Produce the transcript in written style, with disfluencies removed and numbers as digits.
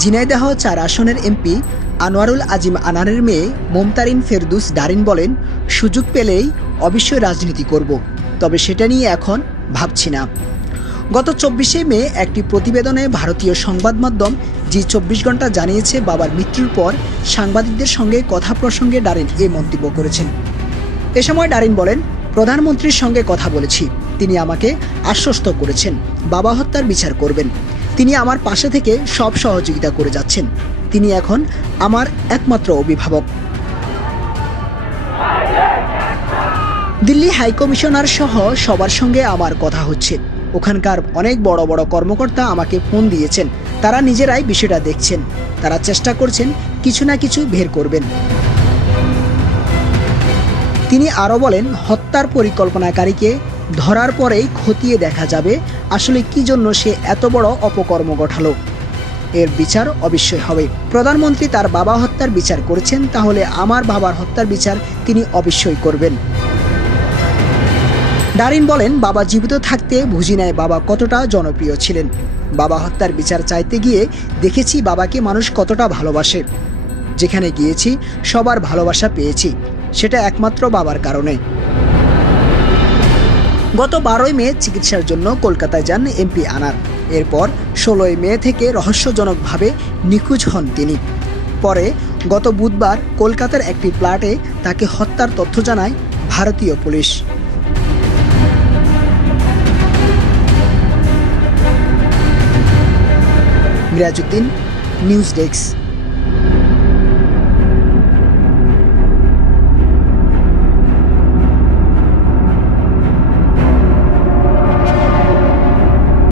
ঝিনাইদহ ৪ আসনের এমপি আনোয়ারুল আজিম আনারের মেয়ে মমতারিন ফেরদৌস ডারিন বলেন, সুযোগ পেলেই অবশ্যই রাজনীতি করব, তবে সেটা নিয়ে এখন ভাবছি না। গত ২৪শে মে একটি প্রতিবেদনে ভারতীয় সংবাদ মাধ্যম জি২৪ ঘন্টা জানিয়েছে, বাবার মৃত্যুর পর সাংবাদিকদের সঙ্গে কথা প্রসঙ্গে ডারিন এ মন্তব্য করেছেন। এ সময় ডারিন বলেন, প্রধানমন্ত্রীর সঙ্গে কথা বলেছি, তিনি আমাকে আশ্বস্ত করেছেন বাবা হত্যার বিচার করবেন। তিনি আমার পাশে থেকে সব সহযোগিতা করে যাচ্ছেন। তিনি এখন আমার একমাত্র অভিভাবক। দিল্লি হাইকমিশনার সহ সবার সঙ্গে আমার কথা হচ্ছে। ওখানকার অনেক বড় বড় কর্মকর্তা আমাকে ফোন দিয়েছেন। তারা নিজেরাই বিষয়টা দেখছেন। তারা চেষ্টা করছেন কিছু না কিছু বের করবেন। তিনি আরও বলেন, হত্যার পরিকল্পনাকারীকে ধরার পরেই খতিয়ে দেখা যাবে আসলে কি জন্য সে এত বড় অপকর্ম ঘটালো। এর বিচার অবশ্যই হবে। প্রধানমন্ত্রী তার বাবা হত্যার বিচার করেছেন, তাহলে আমার বাবার হত্যার বিচার তিনি অবশ্যই করবেন। ডারিন বলেন, বাবা জীবিত থাকতে বুঝি নাই বাবা কতটা জনপ্রিয় ছিলেন। বাবা হত্যার বিচার চাইতে গিয়ে দেখেছি বাবাকে মানুষ কতটা ভালোবাসে। যেখানে গিয়েছি সবার ভালোবাসা পেয়েছি, সেটা একমাত্র বাবার কারণে। গত ১২ই মে চিকিৎসার জন্য কলকাতায় যান এমপি আনার। এরপর ১৬ই মে থেকে রহস্যজনকভাবে নিখোঁজ হন তিনি। পরে গত বুধবার কলকাতার একটি ফ্ল্যাটে তাকে হত্যার তথ্য জানায় ভারতীয় পুলিশ। Mirajuddin, news desk.